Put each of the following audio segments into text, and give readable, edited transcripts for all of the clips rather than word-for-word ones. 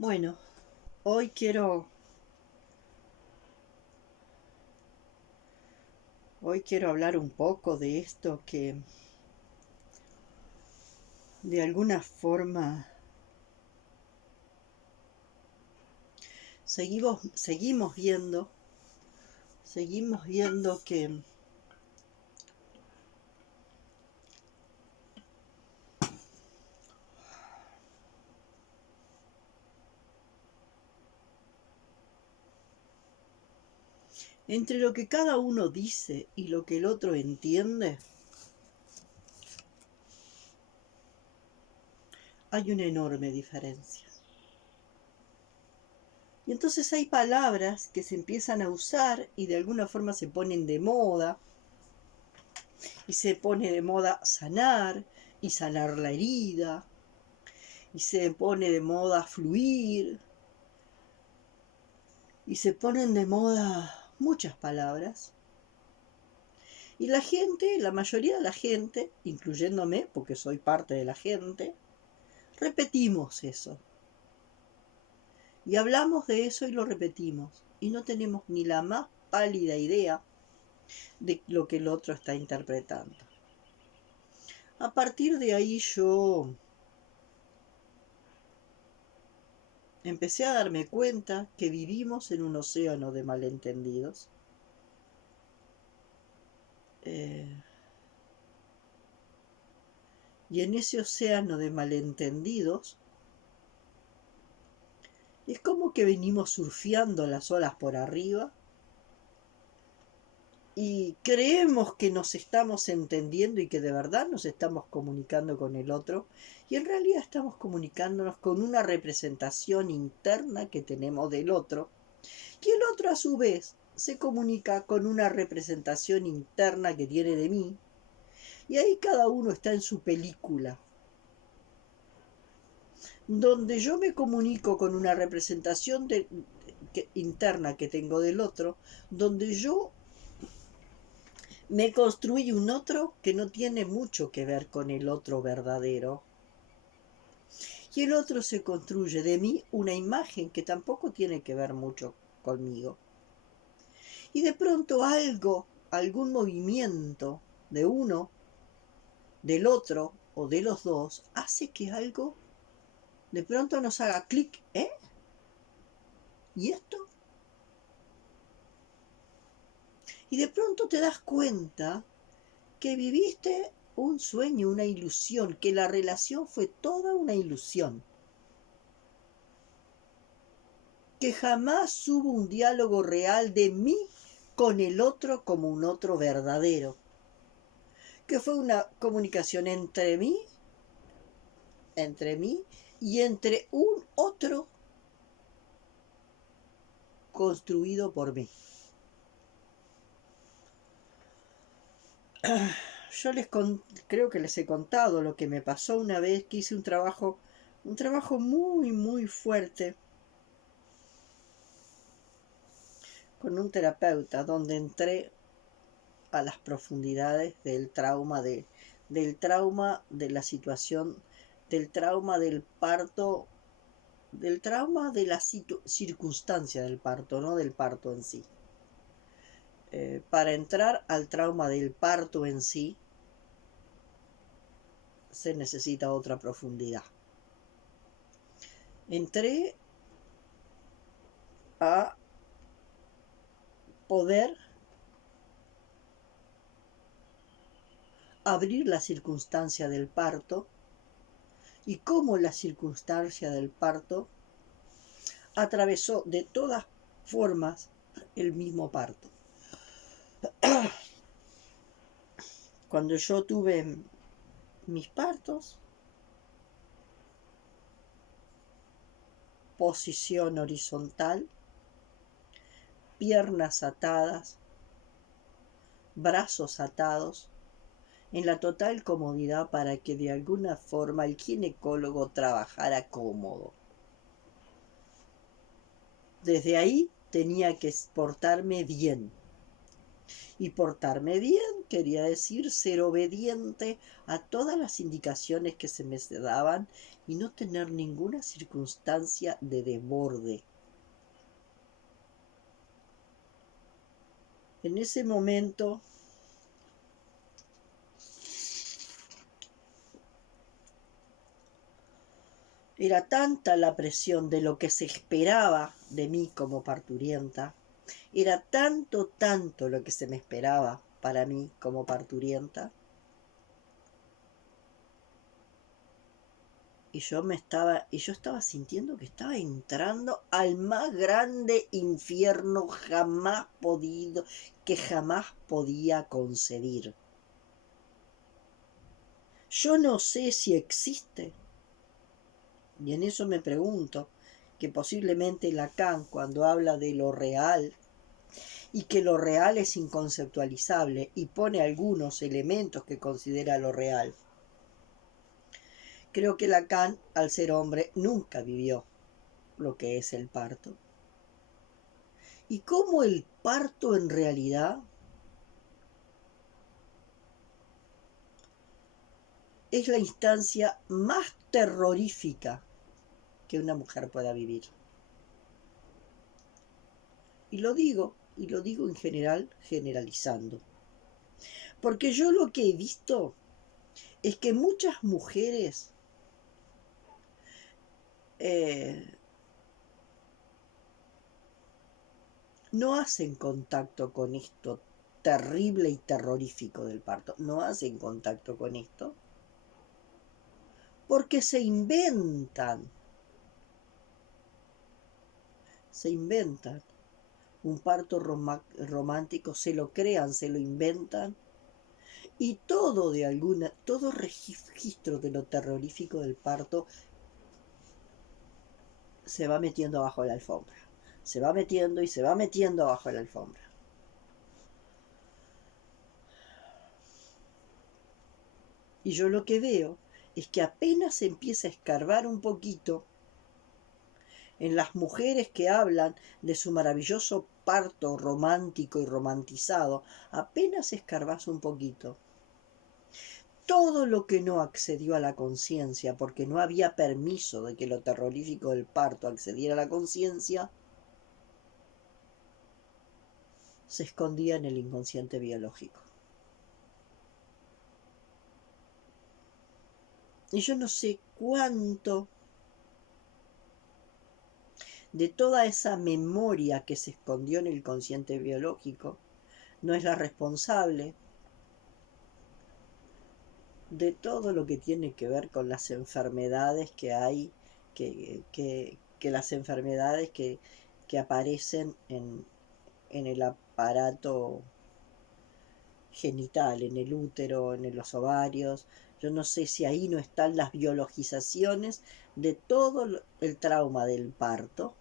Bueno, hoy quiero hablar un poco de esto que de alguna forma seguimos viendo que entre lo que cada uno dice y lo que el otro entiende, hay una enorme diferencia. Y entonces hay palabras que se empiezan a usar y de alguna forma se ponen de moda, y se pone de moda sanar y sanar la herida, y se pone de moda fluir, y se ponen de moda muchas palabras. Y la mayoría de la gente, incluyéndome, porque soy parte de la gente, repetimos eso. Y hablamos de eso y lo repetimos. Y no tenemos ni la más pálida idea de lo que el otro está interpretando. A partir de ahí yo empecé a darme cuenta que vivimos en un océano de malentendidos. Y en ese océano de malentendidos es como que venimos surfeando las olas por arriba y creemos que nos estamos entendiendo y que de verdad nos estamos comunicando con el otro, y en realidad estamos comunicándonos con una representación interna que tenemos del otro, y el otro a su vez se comunica con una representación interna que tiene de mí, y ahí cada uno está en su película, donde yo me comunico con una representación interna que tengo del otro, donde yo me construye un otro que no tiene mucho que ver con el otro verdadero. Y el otro se construye de mí una imagen que tampoco tiene que ver mucho conmigo. Y de pronto algún movimiento de uno, del otro o de los dos, hace que algo de pronto nos haga clic, ¿eh? ¿Y esto? Y de pronto te das cuenta que viviste un sueño, una ilusión, que la relación fue toda una ilusión, que jamás hubo un diálogo real de mí con el otro como un otro verdadero, que fue una comunicación entre mí y entre un otro construido por mí. Yo creo que les he contado lo que me pasó una vez que hice un trabajo muy, muy fuerte con un terapeuta, donde entré a las profundidades del trauma de la situación, del trauma del parto, del trauma de la circunstancia del parto, no del parto en sí. Para entrar al trauma del parto en sí, se necesita otra profundidad. Entré a poder abrir la circunstancia del parto y cómo la circunstancia del parto atravesó de todas formas el mismo parto. Cuando yo tuve mis partos, posición horizontal, piernas atadas, brazos atados, en la total comodidad para que de alguna forma el ginecólogo trabajara cómodo. Desde ahí tenía que portarme bien. Y portarme bien quería decir ser obediente a todas las indicaciones que se me daban y no tener ninguna circunstancia de desborde. En ese momento era tanta la presión de lo que se esperaba de mí como parturienta, era tanto lo que se me esperaba para mí como parturienta, y yo estaba sintiendo que estaba entrando al más grande infierno que jamás podía concebir. Yo no sé si existe, y en eso me pregunto, que posiblemente Lacan, cuando habla de lo real, y que lo real es inconceptualizable, y pone algunos elementos que considera lo real, creo que Lacan, al ser hombre, nunca vivió lo que es el parto. Y cómo el parto en realidad es la instancia más terrorífica que una mujer pueda vivir. Y lo digo en general, generalizando. Porque yo lo que he visto es que muchas mujeres no hacen contacto con esto terrible y terrorífico del parto. No hacen contacto con esto porque se inventan un parto romántico, se lo crean, se lo inventan, y todo registro de lo terrorífico del parto se va metiendo abajo de la alfombra. Se va metiendo y se va metiendo abajo de la alfombra. Y yo lo que veo es que apenas se empieza a escarbar un poquito en las mujeres que hablan de su maravilloso parto romántico y romantizado, apenas escarbas un poquito. Todo lo que no accedió a la conciencia, porque no había permiso de que lo terrorífico del parto accediera a la conciencia, se escondía en el inconsciente biológico. Y yo no sé cuánto de toda esa memoria que se escondió en el consciente biológico no es la responsable de todo lo que tiene que ver con las enfermedades que hay, que las enfermedades que aparecen en el aparato genital, en el útero, en los ovarios. Yo no sé si ahí no están las biologizaciones de todo el trauma del parto,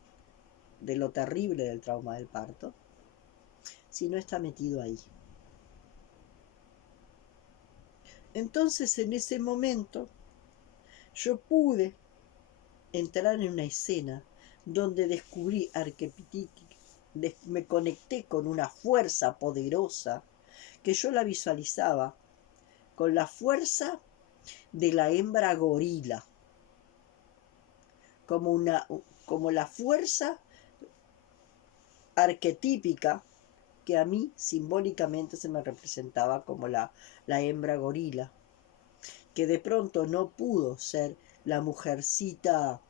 de lo terrible del trauma del parto, si no está metido ahí. Entonces, en ese momento, yo pude entrar en una escena donde descubrí me conecté con una fuerza poderosa que yo la visualizaba con la fuerza de la hembra gorila, como la fuerza arquetípica que a mí simbólicamente se me representaba como la hembra gorila, que de pronto no pudo ser la mujercita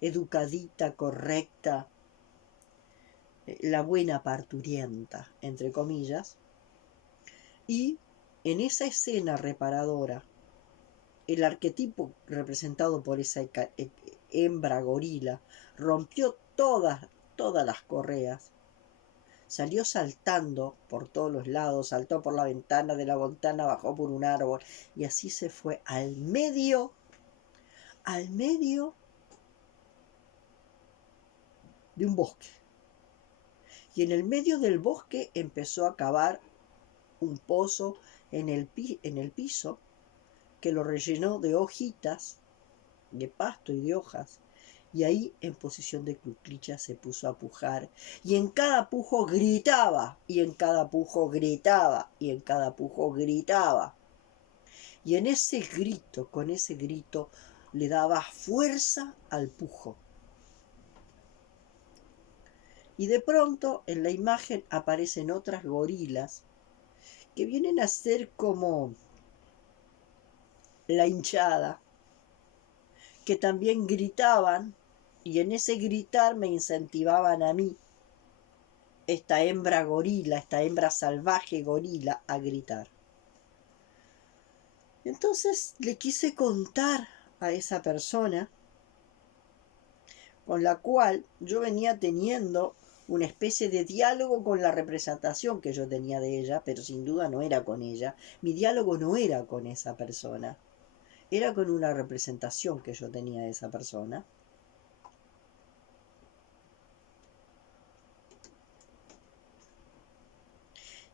educadita, correcta, la buena parturienta, entre comillas, y en esa escena reparadora, el arquetipo representado por esa hembra gorila rompió todas las correas, salió saltando por todos los lados, saltó por la ventana, de la ventana bajó por un árbol, y así se fue al medio de un bosque. Y en el medio del bosque empezó a cavar un pozo en el piso, que lo rellenó de hojitas, de pasto y de hojas. Y ahí, en posición de cuclillas, se puso a pujar. Y en cada pujo gritaba, y en cada pujo gritaba, y en cada pujo gritaba. Y en ese grito, con ese grito, le daba fuerza al pujo. Y de pronto en la imagen aparecen otras gorilas que vienen a ser como la hinchada, que también gritaban, y en ese gritar me incentivaban a mí, esta hembra gorila, esta hembra salvaje gorila, a gritar. Entonces le quise contar a esa persona con la cual yo venía teniendo una especie de diálogo con la representación que yo tenía de ella, pero sin duda no era con ella. Mi diálogo no era con esa persona, era con una representación que yo tenía de esa persona.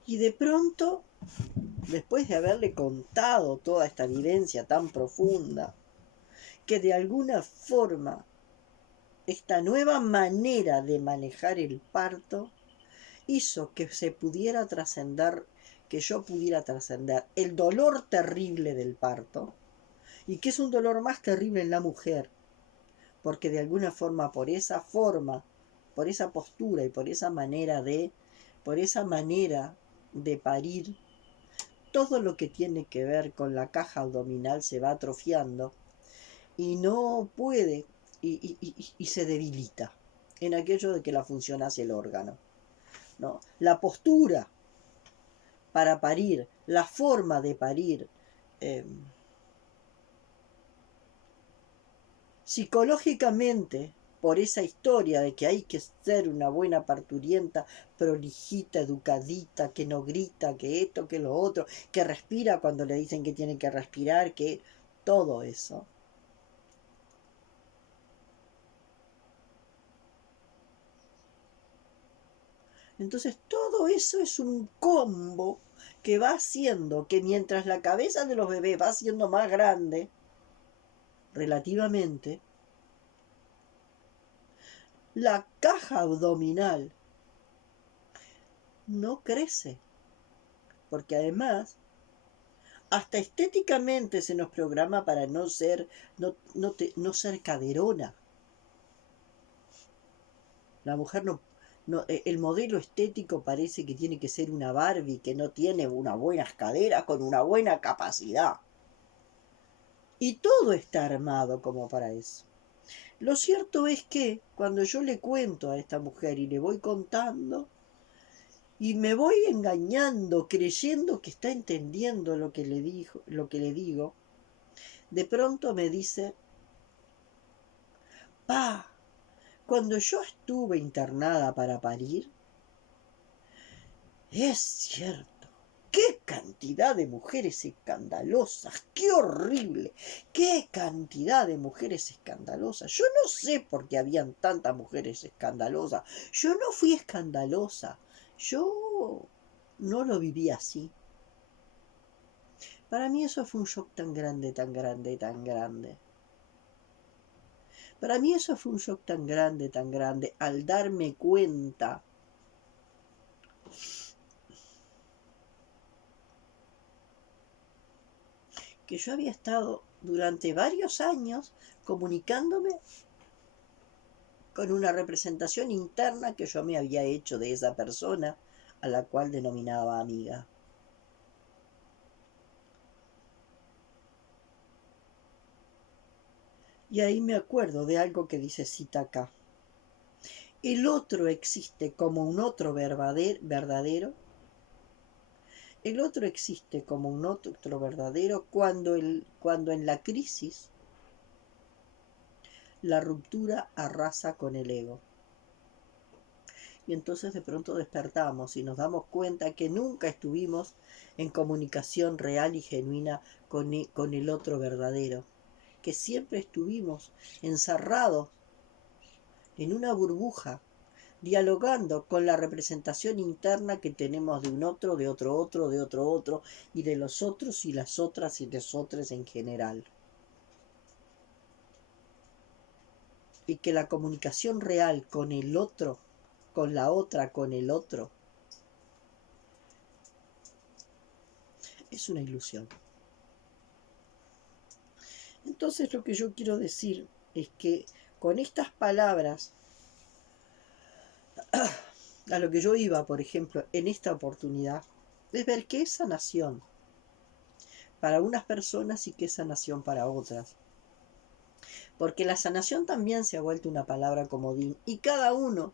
Y de pronto, después de haberle contado toda esta vivencia tan profunda, que de alguna forma esta nueva manera de manejar el parto hizo que se pudiera trascender, que yo pudiera trascender el dolor terrible del parto, y que es un dolor más terrible en la mujer, porque de alguna forma, por esa postura y por esa manera de parir, todo lo que tiene que ver con la caja abdominal se va atrofiando y no puede y se debilita en aquello de que la función hace el órgano, ¿no? La postura para parir, la forma de parir, psicológicamente, por esa historia de que hay que ser una buena parturienta, prolijita, educadita, que no grita, que esto, que lo otro, que respira cuando le dicen que tiene que respirar, que todo eso. Entonces todo eso es un combo que va haciendo que mientras la cabeza de los bebés va siendo más grande, relativamente, la caja abdominal no crece, porque además hasta estéticamente se nos programa para no ser caderona. La mujer el modelo estético parece que tiene que ser una Barbie que no tiene unas buenas caderas con una buena capacidad. Y todo está armado como para eso. Lo cierto es que cuando yo le cuento a esta mujer y le voy contando, y me voy engañando, creyendo que está entendiendo lo que le digo, de pronto me dice: Pa, cuando yo estuve internada para parir, es cierto, qué cantidad de mujeres escandalosas, qué horrible, qué cantidad de mujeres escandalosas. Yo no sé por qué habían tantas mujeres escandalosas. Yo no fui escandalosa, yo no lo viví así. Para mí eso fue un shock tan grande, tan grande, tan grande. Para mí eso fue un shock tan grande, al darme cuenta que yo había estado durante varios años comunicándome con una representación interna que yo me había hecho de esa persona a la cual denominaba amiga. Y ahí me acuerdo de algo que dice Cita acá. El otro existe como un otro verdadero. El otro existe como un otro verdadero cuando en la crisis la ruptura arrasa con el ego. Y entonces de pronto despertamos y nos damos cuenta que nunca estuvimos en comunicación real y genuina con el otro verdadero, que siempre estuvimos encerrados en una burbuja, dialogando con la representación interna que tenemos de un otro, de otro otro, y de los otros y las otras y los otros en general. Y que la comunicación real con el otro, con la otra, con el otro, es una ilusión. Entonces, Entonces lo que yo quiero decir es que con estas palabras, a lo que yo iba, por ejemplo, en esta oportunidad, es ver qué es sanación para unas personas y qué es sanación para otras. Porque la sanación también se ha vuelto una palabra comodín y cada uno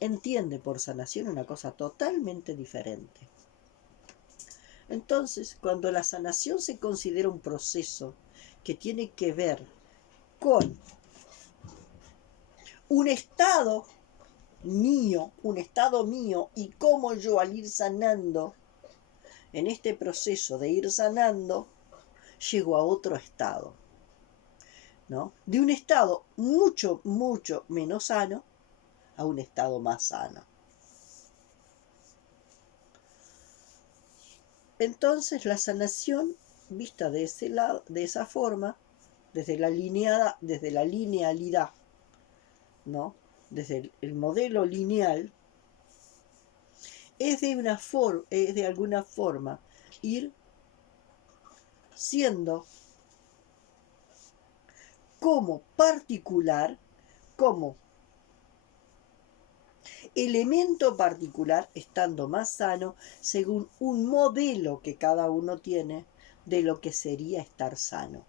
entiende por sanación una cosa totalmente diferente. Entonces, cuando la sanación se considera un proceso que tiene que ver con un estado mío y cómo yo al ir sanando, en este proceso de ir sanando, llego a otro estado, ¿no? De un estado mucho, mucho menos sano a un estado más sano. Entonces la sanación, vista de ese lado, de esa forma, desde la linealidad, ¿no? Desde el modelo lineal, es de alguna forma ir siendo como particular, como elemento particular, estando más sano, según un modelo que cada uno tiene de lo que sería estar sano.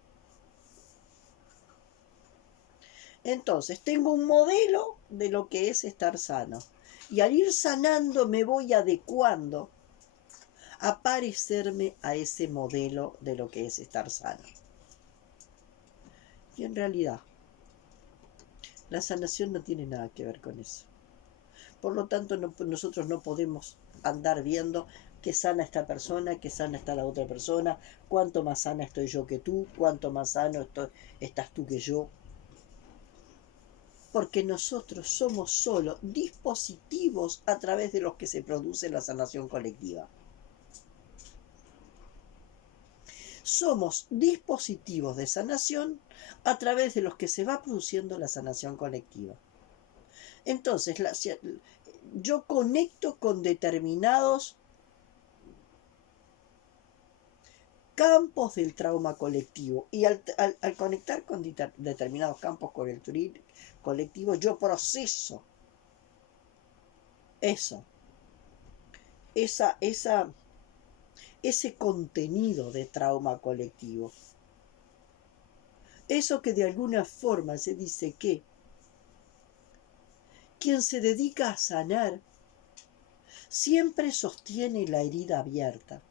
Entonces, tengo un modelo de lo que es estar sano. Y al ir sanando me voy adecuando a parecerme a ese modelo de lo que es estar sano. Y en realidad, la sanación no tiene nada que ver con eso. Por lo tanto, nosotros no podemos andar viendo qué sana esta persona, qué sana está la otra persona, cuánto más sana estoy yo que tú, cuánto más sano estás tú que yo. Porque nosotros somos solo dispositivos a través de los que se produce la sanación colectiva. Somos dispositivos de sanación a través de los que se va produciendo la sanación colectiva. Entonces, yo conecto con determinados campos del trauma colectivo y al conectar con determinados campos colectivos, yo proceso ese contenido de trauma colectivo. Eso que de alguna forma se dice que quien se dedica a sanar siempre sostiene la herida abierta.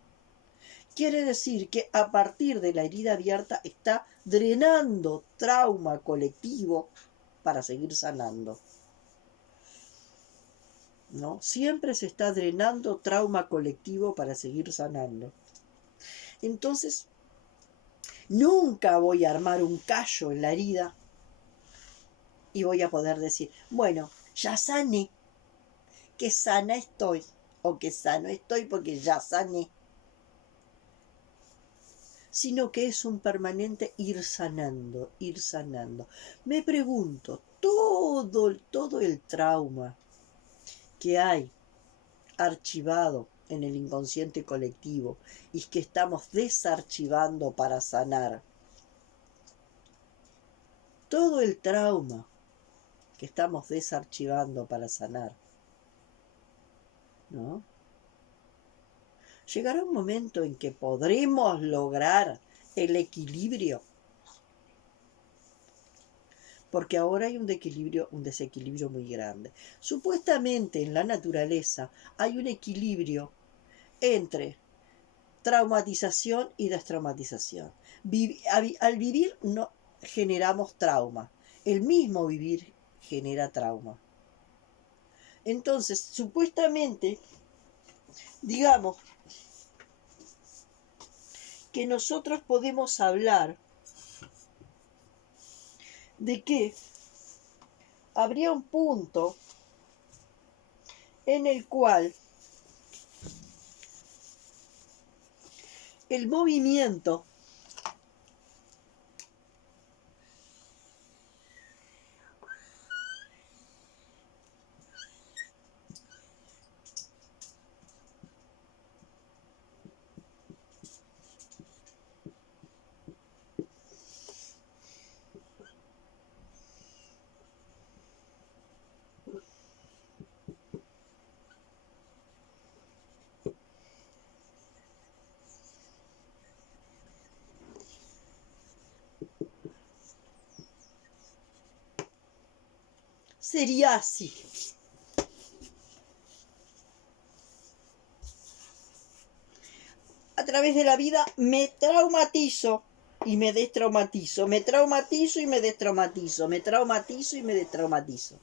Quiere decir que a partir de la herida abierta está drenando trauma colectivo para seguir sanando, ¿no? Siempre se está drenando trauma colectivo para seguir sanando. Entonces, nunca voy a armar un callo en la herida y voy a poder decir, bueno, ya sané, que sana estoy, o que sano estoy porque ya sané. Sino que es un permanente ir sanando, ir sanando. Me pregunto, todo el trauma que hay archivado en el inconsciente colectivo y que estamos desarchivando para sanar, todo el trauma que estamos desarchivando para sanar, ¿no? Llegará un momento en que podremos lograr el equilibrio, porque ahora hay un desequilibrio muy grande. Supuestamente en la naturaleza hay un equilibrio entre traumatización y destraumatización. Al vivir no generamos trauma. El mismo vivir genera trauma. Entonces, supuestamente, digamos que nosotros podemos hablar de que habría un punto en el cual el movimiento sería así. A través de la vida me traumatizo y me destraumatizo, me traumatizo y me destraumatizo, me traumatizo y me destraumatizo.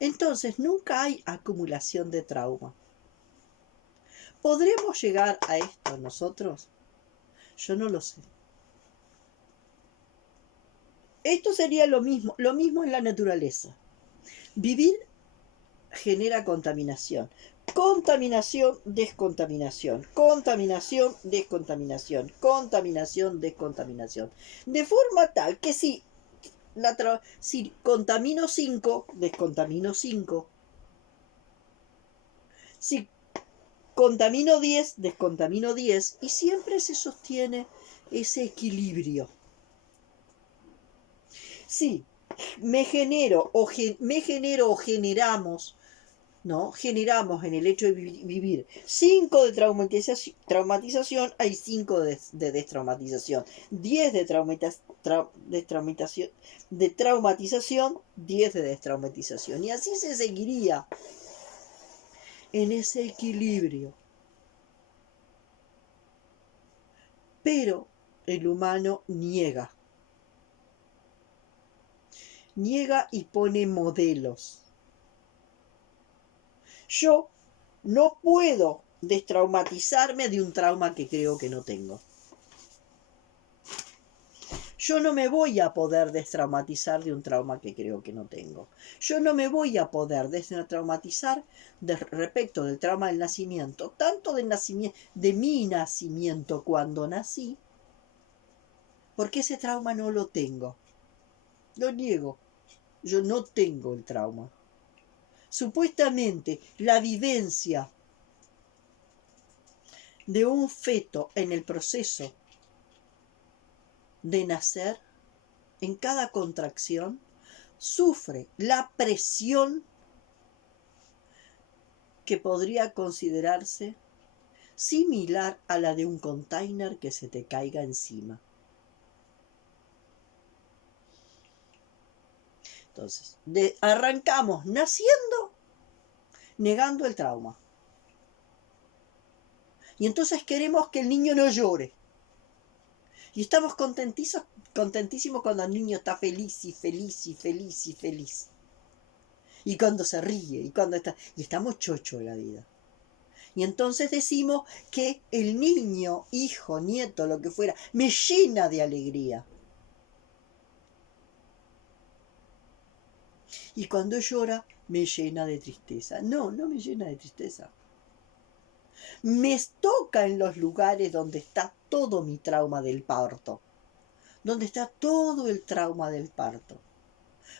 Entonces nunca hay acumulación de trauma. ¿Podremos llegar a esto nosotros? Yo no lo sé. Esto sería lo mismo en la naturaleza. Vivir genera contaminación. Contaminación, descontaminación. Contaminación, descontaminación. Contaminación, descontaminación. De forma tal que si contamino 5, descontamino 5. Si contamino 10, descontamino 10. Y siempre se sostiene ese equilibrio. Si me genero o generamos, ¿no? Generamos en el hecho de vivir 5 de traumatización, hay 5 de destraumatización, 10 de traumatización, 10 de destraumatización. Y así se seguiría en ese equilibrio. Pero el humano niega y pone modelos. Yo no puedo destraumatizarme de un trauma que creo que no tengo. Yo no me voy a poder destraumatizar de un trauma que creo que no tengo. Yo no me voy a poder destraumatizar respecto del trauma del nacimiento, tanto de mi nacimiento cuando nací, porque ese trauma no lo tengo. Lo niego. Yo no tengo el trauma. Supuestamente, la vivencia de un feto en el proceso de nacer, en cada contracción, sufre la presión que podría considerarse similar a la de un container que se te caiga encima. Entonces, arrancamos naciendo negando el trauma. Y entonces queremos que el niño no llore. Y estamos contentísimos cuando el niño está feliz y feliz y feliz y feliz. Y cuando se ríe, y estamos chochos en la vida. Y entonces decimos que el niño, hijo, nieto, lo que fuera, me llena de alegría. Y cuando llora, me llena de tristeza. No, no me llena de tristeza. Me toca en los lugares donde está todo mi trauma del parto. Donde está todo el trauma del parto.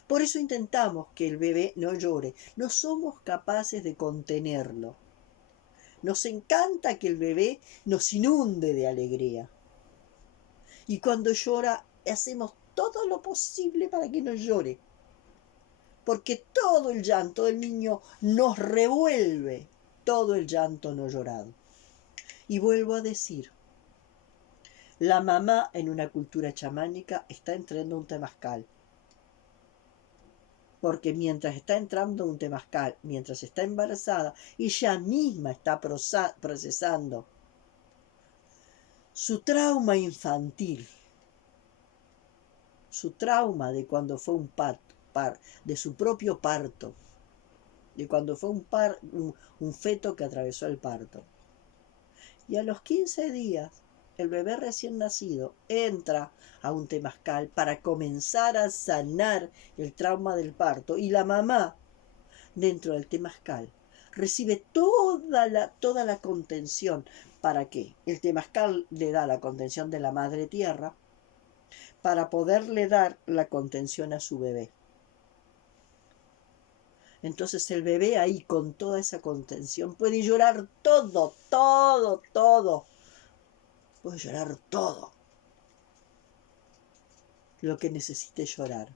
Por eso intentamos que el bebé no llore. No somos capaces de contenerlo. Nos encanta que el bebé nos inunde de alegría. Y cuando llora, hacemos todo lo posible para que no llore. Porque todo el llanto del niño nos revuelve todo el llanto no llorado. Y vuelvo a decir, la mamá en una cultura chamánica está entrando un temazcal. Porque mientras está entrando un temazcal, mientras está embarazada, ella misma está procesando su trauma infantil, su trauma de cuando fue de su propio parto, de cuando fue un feto que atravesó el parto. Y a los 15 días, el bebé recién nacido entra a un temazcal para comenzar a sanar el trauma del parto. Y la mamá, dentro del temazcal, recibe toda la contención. ¿Para qué? El temazcal le da la contención de la madre tierra para poderle dar la contención a su bebé. Entonces el bebé ahí con toda esa contención puede llorar todo. Puede llorar todo lo que necesite llorar,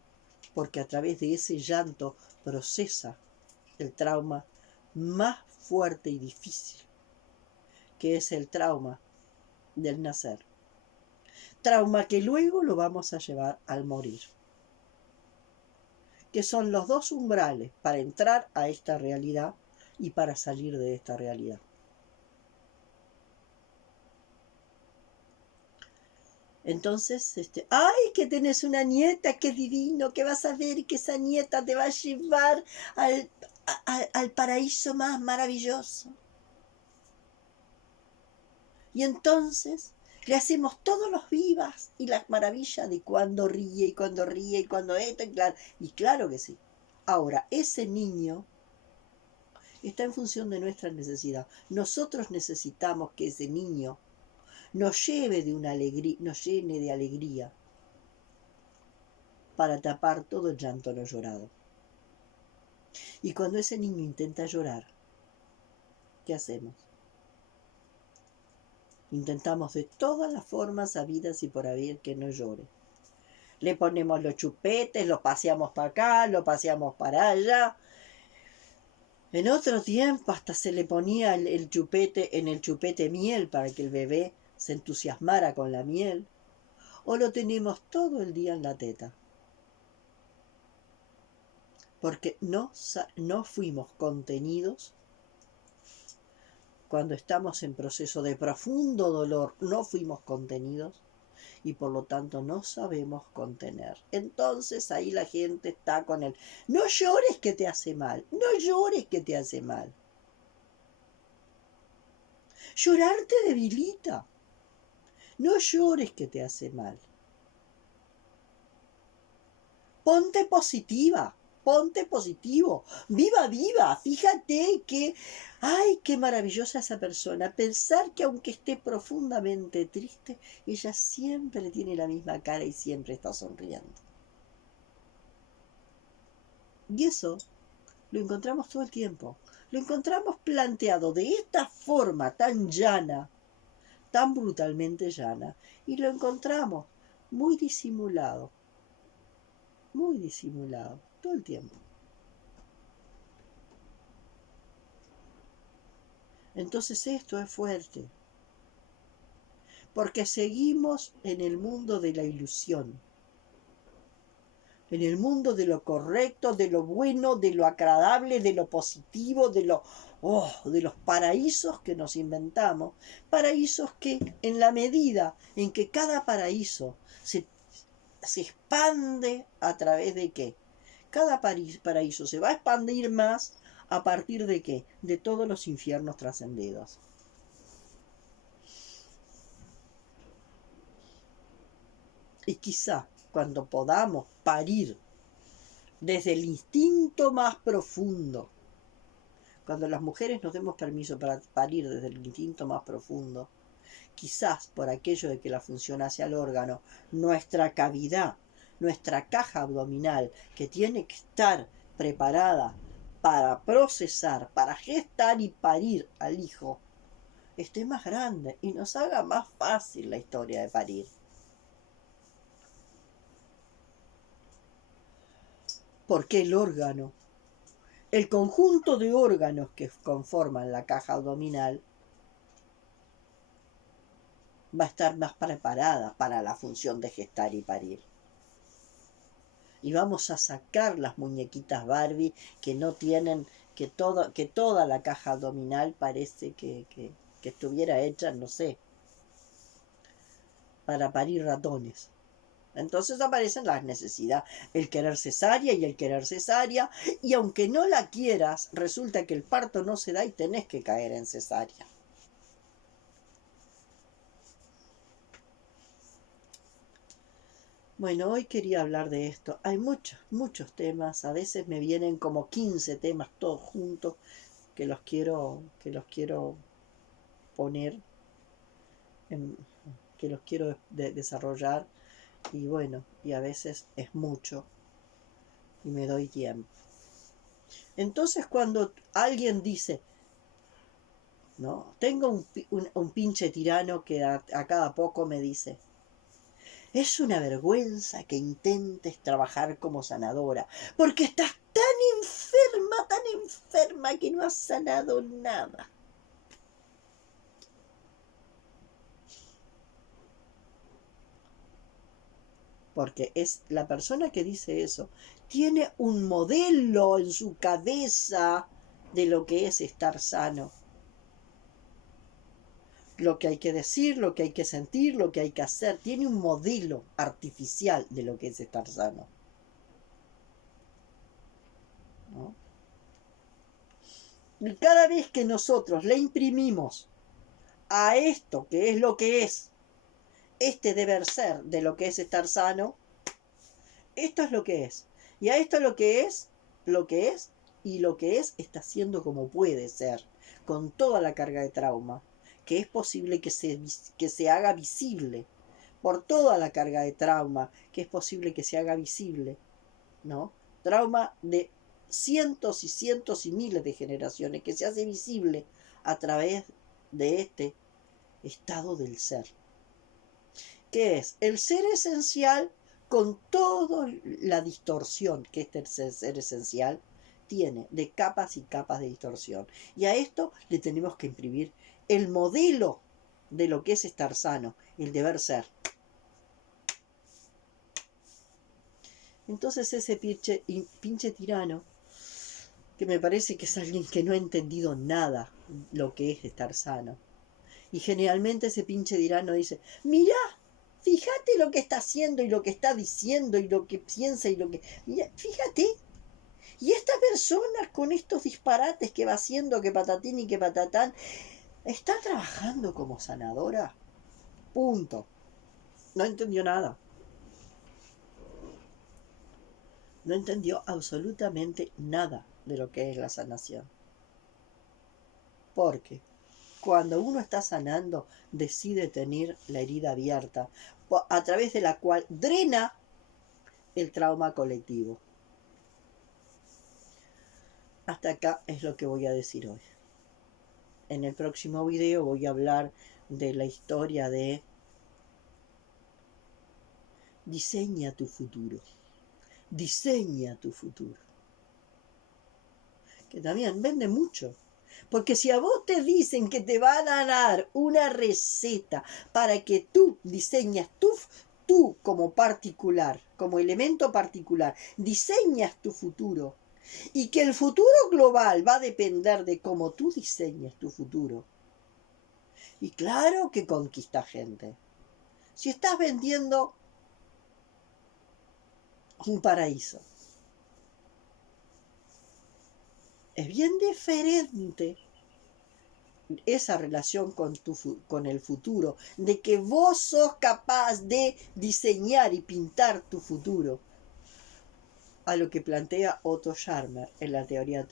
porque a través de ese llanto procesa el trauma más fuerte y difícil, que es el trauma del nacer. Trauma que luego lo vamos a llevar al morir. que son los dos umbrales para entrar a esta realidad y para salir de esta realidad. Entonces, ay, que tenés una nieta, qué divino, que vas a ver que esa nieta te va a llevar al paraíso más maravilloso. Y entonces le hacemos todos los vivas y las maravillas de cuando ríe y cuando ríe y cuando esto, y claro que sí. Ahora, ese niño está en función de nuestra necesidad. Nosotros necesitamos que ese niño nos lleve de una alegría, nos llene de alegría para tapar todo el llanto no llorado. Y cuando ese niño intenta llorar, ¿qué hacemos? Intentamos de todas las formas habidas y por haber que no llore. Le ponemos los chupetes, lo paseamos para acá, lo paseamos para allá. En otro tiempo hasta se le ponía el chupete en el chupete miel para que el bebé se entusiasmara con la miel. O lo tenemos todo el día en la teta. Porque no fuimos contenidos cuando estamos en proceso de profundo dolor, no fuimos contenidos y por lo tanto no sabemos contener. Entonces ahí la gente está con el no llores que te hace mal, no llores que te hace mal. Llorar te debilita, no llores que te hace mal. Ponte positiva. Ponte positivo, viva, fíjate que, ay, qué maravillosa esa persona, pensar que aunque esté profundamente triste, ella siempre tiene la misma cara y siempre está sonriendo. Y eso lo encontramos todo el tiempo, lo encontramos planteado de esta forma tan llana, tan brutalmente llana, y lo encontramos muy disimulado, todo el tiempo. Entonces esto es fuerte, porque seguimos en el mundo de la ilusión, en el mundo de lo correcto, de lo bueno, de lo agradable, de lo positivo, de los paraísos que nos inventamos, paraísos que en la medida en que cada paraíso se expande a través de qué, cada paraíso se va a expandir más a partir de qué, de todos los infiernos trascendidos. Y quizá cuando podamos parir desde el instinto más profundo, cuando las mujeres nos demos permiso para parir desde el instinto más profundo, quizás por aquello de que la función hacia el órgano, nuestra cavidad, nuestra caja abdominal, que tiene que estar preparada para procesar, para gestar y parir al hijo, esté más grande y nos haga más fácil la historia de parir. Porque el órgano, el conjunto de órganos que conforman la caja abdominal, va a estar más preparada para la función de gestar y parir. Y vamos a sacar las muñequitas Barbie que no tienen, que toda la caja abdominal parece que estuviera hecha, no sé, para parir ratones. Entonces aparecen las necesidades, el querer cesárea y el querer cesárea, y aunque no la quieras, resulta que el parto no se da y tenés que caer en cesárea. Bueno, hoy quería hablar de esto. Hay muchos temas, a veces me vienen como 15 temas todos juntos que los quiero poner, que los quiero desarrollar, y bueno, y a veces es mucho y me doy tiempo. Entonces cuando alguien dice, ¿no? Tengo un pinche tirano que a cada poco me dice, es una vergüenza que intentes trabajar como sanadora, porque estás tan enferma que no has sanado nada. porque es la persona que dice eso, tiene un modelo en su cabeza de lo que es estar sano. Lo que hay que decir, lo que hay que sentir, lo que hay que hacer. Tiene un modelo artificial de lo que es estar sano, ¿no? Y cada vez que nosotros le imprimimos a esto, que es lo que es, este deber ser de lo que es estar sano, esto es lo que es. Y a esto lo que es, y lo que es está siendo como puede ser, con toda la carga de trauma, que es posible que se haga visible, por toda la carga de trauma, que es posible que se haga visible, ¿no? Trauma de cientos y cientos y miles de generaciones, que se hace visible a través de este estado del ser, que es el ser esencial con toda la distorsión que este ser esencial tiene, de capas y capas de distorsión. Y a esto le tenemos que imprimir el modelo de lo que es estar sano, el deber ser. Entonces ese pinche tirano, que me parece que es alguien que no ha entendido nada lo que es estar sano. Y generalmente ese pinche tirano dice, mirá, fíjate lo que está haciendo y lo que está diciendo y lo que piensa y lo que... Mira, fíjate. Y esta persona con estos disparates que va haciendo, que patatín y que patatán, está trabajando como sanadora. Punto. No entendió nada. No entendió absolutamente nada de lo que es la sanación. Porque cuando uno está sanando, decide tener la herida abierta, a través de la cual drena el trauma colectivo. Hasta acá es lo que voy a decir hoy. En el próximo video voy a hablar de la historia de diseña tu futuro. Diseña tu futuro. Que también vende mucho. Porque si a vos te dicen que te van a dar una receta para que tú diseñas tú como particular, como elemento particular, diseñas tu futuro, y que el futuro global va a depender de cómo tú diseñes tu futuro. Y claro que conquista gente. Si estás vendiendo un paraíso, es bien diferente esa relación con el futuro, de que vos sos capaz de diseñar y pintar tu futuro, a lo que plantea Otto Scharmer en la teoría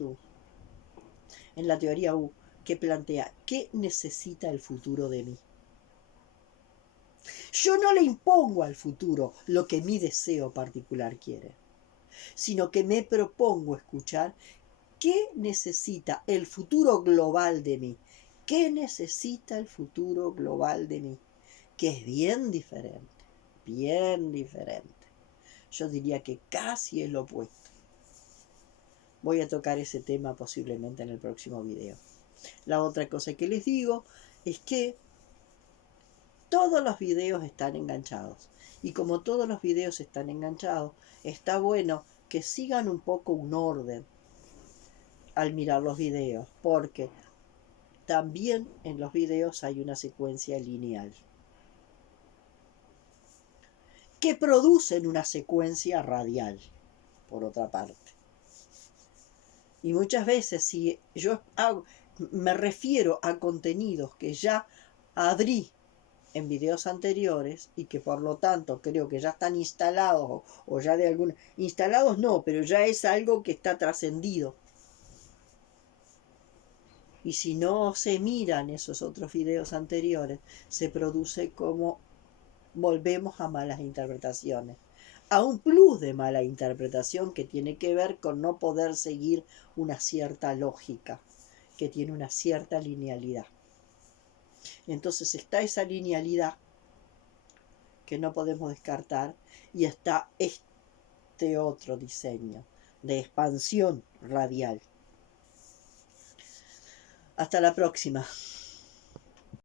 en la teoría U, que plantea ¿qué necesita el futuro de mí? Yo no le impongo al futuro lo que mi deseo particular quiere, sino que me propongo escuchar qué necesita el futuro global de mí. ¿Qué necesita el futuro global de mí? Que es bien diferente, bien diferente. Yo diría que casi es lo opuesto. Voy a tocar ese tema posiblemente en el próximo video. La otra cosa que les digo es que todos los videos están enganchados. Y como todos los videos están enganchados, está bueno que sigan un poco un orden al mirar los videos, porque también en los videos hay una secuencia lineal que producen una secuencia radial, por otra parte. Y muchas veces si yo me refiero a contenidos que ya abrí en videos anteriores y que por lo tanto creo que ya están instalados o ya de algún... Instalados no, pero ya es algo que está trascendido. Y si no se miran esos otros videos anteriores, se produce como volvemos a malas interpretaciones. A un plus de mala interpretación que tiene que ver con no poder seguir una cierta lógica, que tiene una cierta linealidad. Entonces está esa linealidad que no podemos descartar y está este otro diseño de expansión radial. Hasta la próxima.